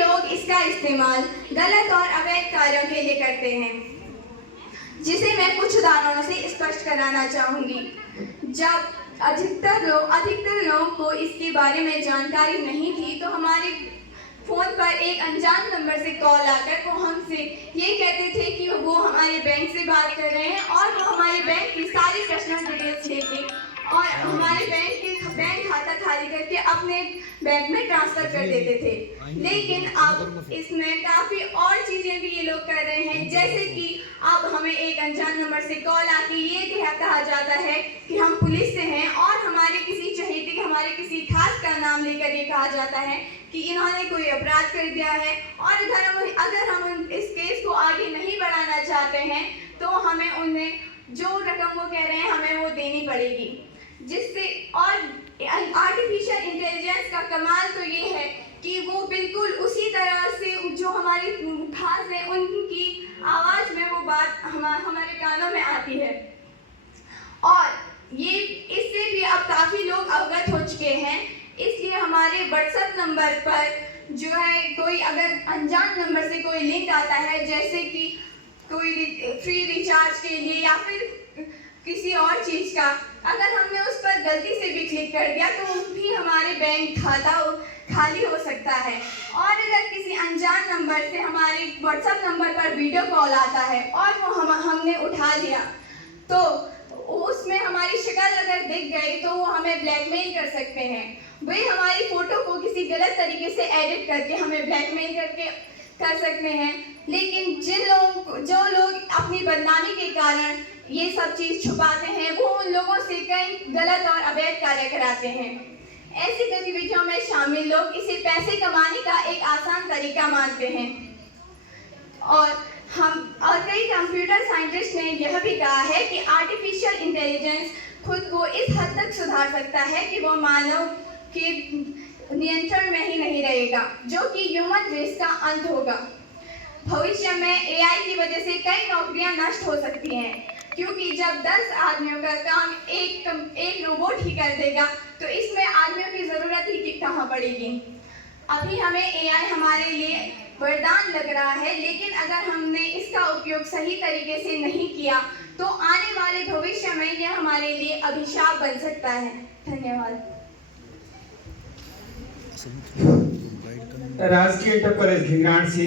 लोग इसका इस्तेमाल गलत और अवैध कार्यों के लिए करते हैं, जिसे मैं कुछ उदाहरणों से स्पष्ट कराना चाहूँगी। जब अधिकतर लोगों को इसके बारे में जानकारी नहीं थी, तो हमारे फ़ोन पर एक अनजान नंबर से कॉल आकर वो हमसे ये कहते थे कि वो हमारे बैंक से बात कर रहे हैं और वो हमारे बैंक की सारी पर्सनल डिटेल्स लेके और हमारे बैंक खाता खाली करके अपने बैंक में ट्रांसफ़र कर देते थे। लेकिन अब इसमें काफ़ी और चीज़ें भी ये लोग कर रहे हैं, जैसे कि अब हमें एक अनजान नंबर से कॉल आके ये कहा जाता है कि हम पुलिस से हैं और हमारे किसी चहेते के हमारे किसी खास का नाम लेकर ये कहा जाता है कि इन्होंने कोई अपराध कर दिया है और अगर हम इस केस को आगे नहीं बढ़ाना चाहते हैं तो हमें उन्हें जो रकम वो कह रहे हैं हमें वो देनी पड़ेगी। जिससे और आर्टिफिशियल इंटेलिजेंस का कमाल तो ये है कि वो बिल्कुल उसी तरह से जो हमारी खास है उनकी आवाज़ में वो बात हमारे कानों में आती है। और ये इससे भी अब काफ़ी लोग अवगत हो चुके हैं, इसलिए हमारे व्हाट्सएप नंबर पर जो है कोई अगर अनजान नंबर से कोई लिंक आता है, जैसे कि कोई फ्री रिचार्ज के लिए या फिर किसी और चीज़ का, अगर हमने उस पर गलती से भी क्लिक कर दिया तो भी हमारे बैंक खाता खाली हो सकता है। और अगर किसी अनजान नंबर से हमारे व्हाट्सएप नंबर पर वीडियो कॉल आता है और वो हमने उठा लिया तो उसमें हमारी शक्ल अगर दिख गई तो वो हमें ब्लैकमेल कर सकते हैं। वे हमारी फ़ोटो को किसी गलत तरीके से एडिट करके हमें ब्लैकमेल कर सकते हैं। लेकिन जो लोग अपनी बदनामी के कारण ये सब चीज़ छुपाते हैं, वो उन लोगों से कई गलत और अवैध कार्य कराते हैं। ऐसी गतिविधियों में शामिल लोग इसे पैसे कमाने का एक आसान तरीका मानते हैं। और कई कंप्यूटर साइंटिस्ट ने यह भी कहा है कि आर्टिफिशियल इंटेलिजेंस खुद को इस हद तक सुधार सकता है कि वो मानव के नियंत्रण में ही नहीं रहेगा, जो कि ह्यूमन रेस का अंत होगा। भविष्य में एआई की वजह से कई नौकरियां नष्ट हो सकती हैं, क्योंकि जब 10 आदमियों का काम एक रोबोट ही कर देगा तो इसमें आदमियों की ज़रूरत ही कहाँ पड़ेगी। अभी हमें एआई हमारे लिए वरदान लग रहा है, लेकिन अगर हमने इसका उपयोग सही तरीके से नहीं किया तो आने वाले भविष्य में यह हमारे लिए अभिशाप बन सकता है। धन्यवाद। राजकीय इंटर कॉलेज घिंगराण से